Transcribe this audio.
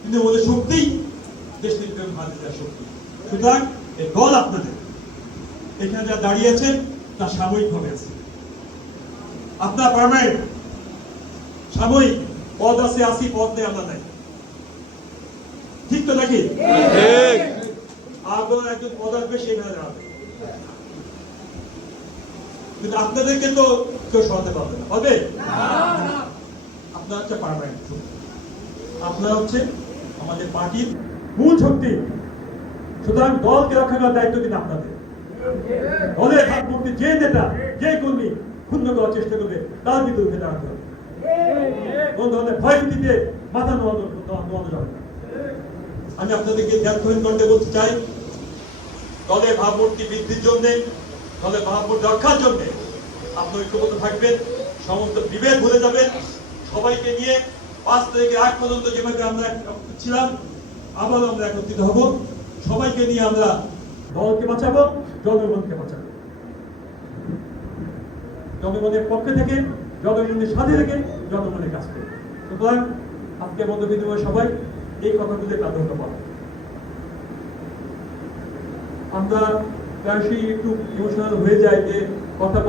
কিন্তু ওদের শক্তি দেশ নির্মাণ ভারতের শক্তি। সুতরাং এই দল আপনাদের এখানে যা দাঁড়িয়েছে তা সাময়িকভাবে আছে, আপনার পার্মানেন্ট সাময়িক পদ আছে, 80 পদ নেই, আমরা নাই, ঠিক তো নাকি? আপনার একজন পদ আসবে সেখানে দাঁড়াবে, কিন্তু আপনাদেরকে তো কেউ সরাতে পারবে না, পারবে? আপনার হচ্ছে পার্মানেন্ট, আপনারা হচ্ছে আমাদের পার্টির মূল শক্তি। সুতরাং দলকে রক্ষা করার দায়িত্ব কিন্তু আপনাদের। দলের ভাবমূর্তি যে নেতা যে কর্মী ক্ষুণ্ণ করার চেষ্টা করবে তার কিন্তু উঠে দাঁড়াতে হবে, কোন ধরনের ভয়ভীতিতে মাথা নোয়ানো যাবে না। আমি আপনাদেরকে ধ্যান করতে বলতে চাই, দলের ভাবমূর্তি বৃদ্ধির জন্য, দলের ভাবমূর্তি রক্ষার জন্য আপনি ঐক্যবদ্ধ থাকবেন, সমস্ত বিভেদ ভুলে যাবেন, সবাইকে নিয়ে 5 থেকে 8 পর্যন্ত যেভাবে আমরা ছিলাম আবার আমরা একত্রিত হব, সবাইকে নিয়ে আমরা দলকে বাঁচাবো, জনগণকে বাঁচাবো, জনগণের পক্ষে থেকে, জনগণের সাথে থেকে জনগণের কাছ থেকে। সুতরাং আজকে মত বিনিময় সবাই এই কথাগুলো প্রাধান্য পাবো। আমরা প্রায়শই একটু ইমোশনাল হয়ে যায় যে কথা